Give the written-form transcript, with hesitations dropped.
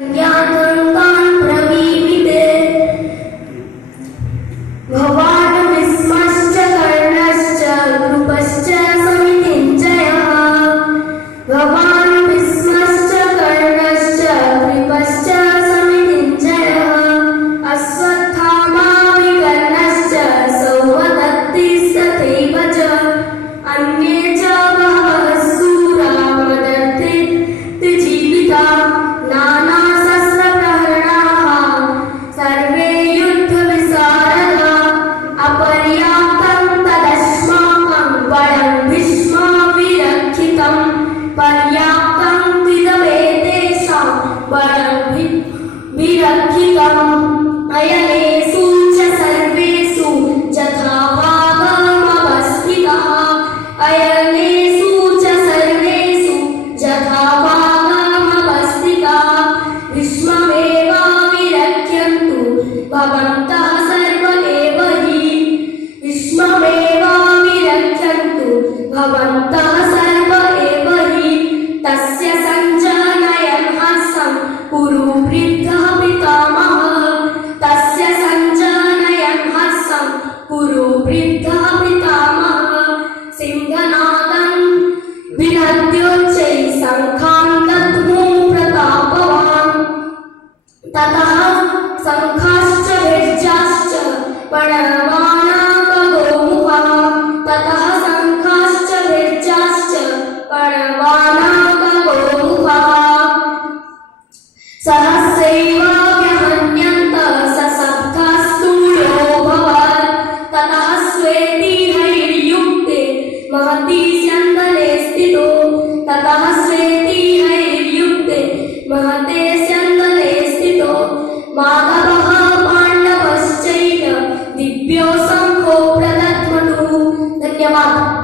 ज्ञातं प्रवीमिते भवान् विस्मश्च कर्णश्च कृपश्च समितिञ्जयः भवान् विस्मश्च कर्णश्च कृपश्च समितिञ्जयः अश्वत्थामा विकर्णश्च सौमदत्तिस्तथैव च अन्ये च बहवः शूरा मदर्थे जीविता नाना सर्वे युद्धविशारदा अपर्याप्तं तदस्माकं बलं भीष्माभिरक्षितं पर्याप्तं त्विदवेतेषां बलं विरक्षितम् अयनेषु च सर्वेषु यथा भागमवस्थितः अयनेषु च सर्वेषु यथा भागमवस्थितः भीष्ममेव भवन्तः सर्व एव हि विश्वमेव विरक्षन्तु भवन्तः सर्व एव हि तस्य सञ्जनयन् हास्यं कुरु वृद्धः पितामहः तस्य सञ्जनयन् हास्यं कुरु वृद्धः पितामहः सिंहनादं विनद्योच्चैः शङ्खां दद्मो प्रतापवान् ततः शङ्खाश्च भेज्याश्च प्रणवानाकगोमुखः ततः शङ्खाश्च भेज्याश्च प्रणवानाकगोमुखः सहस्रैव व्यहन्यन्तः सशब्दस्तूयोऽभवत् ततः स्वेति हैर्युक्ते महती स्यन्दने स्थितो ततः स्वेति हैर्युक्ते महते स्यन्दने स्थितो माधवः पाण्डवश्चैव दिव्यो शङ्खो प्रदध्मतुः। धन्यवाद।